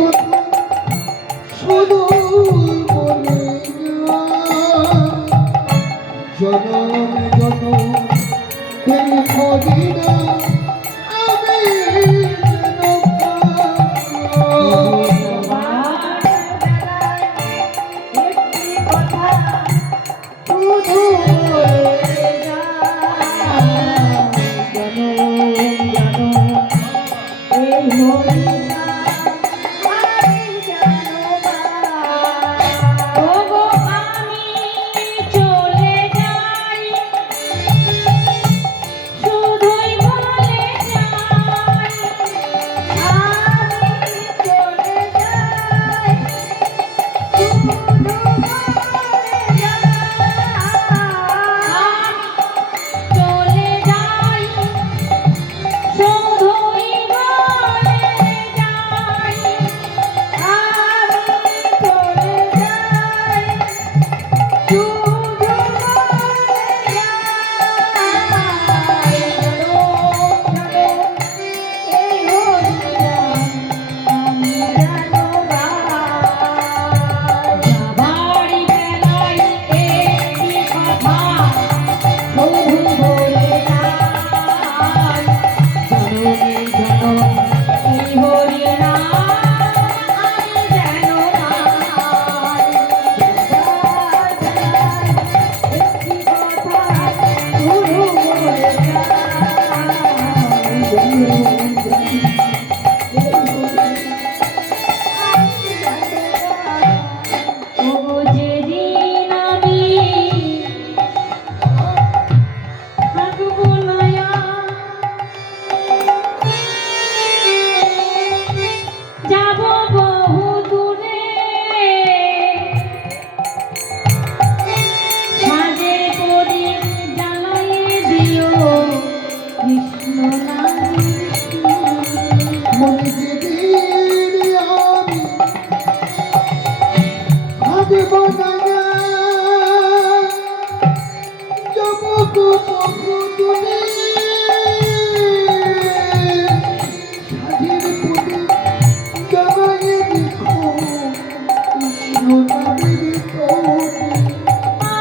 কথা শুধু বলে না, জনমে জনম প্রেম করি না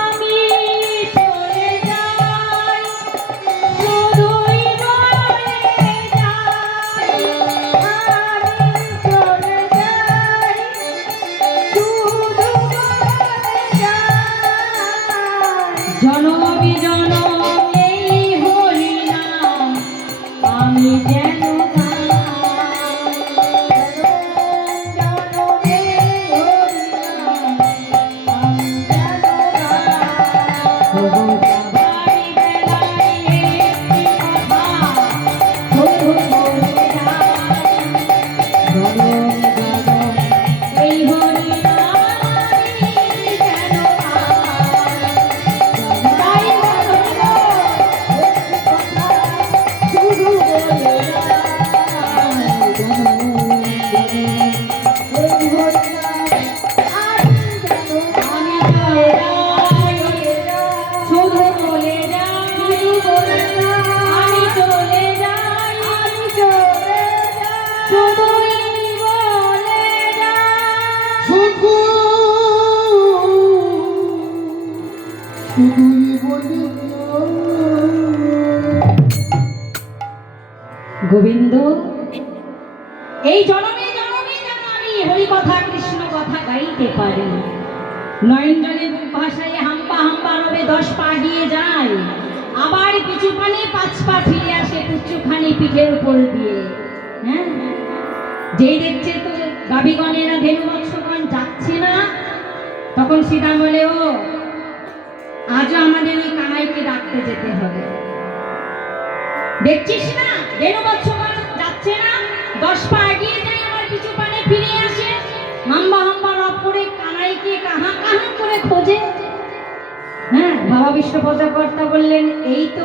আমি গোবিন্দ এই জনমে জনমে যেন আমি হরি কথা কৃষ্ণ কথা গাইতে পারি। নয়ন জলে মুখ ভাসায় হাম্পা হাম্পা রবে 10 পা গিয়ে যায়, আবার পিছু পানে 5 পা ফিরে আসে পুচ্ছুখানি পিঠের উপর দিয়ে। হ্যাঁ, যেই দেখছে তো গাভীগণেরা ধেনু মৎস্যগণ যাচ্ছে না, তখন সীতা বলে, ও আজও আমাদের ওই কানাইকে ডাকতে যেতে হবে। দেখছিস না ধেনু মৎস্যগণ যাচ্ছে না, 10 পা এগিয়ে যায়, আমার পিছু পানে ফিরে আসে, হাম্বা হাম্বা রব করে কানাইকে কাহা কাহা করে খোঁজে। হ্যাঁ, বাবা বিষ্ণু প্রজাকর্তা বললেন, এই তো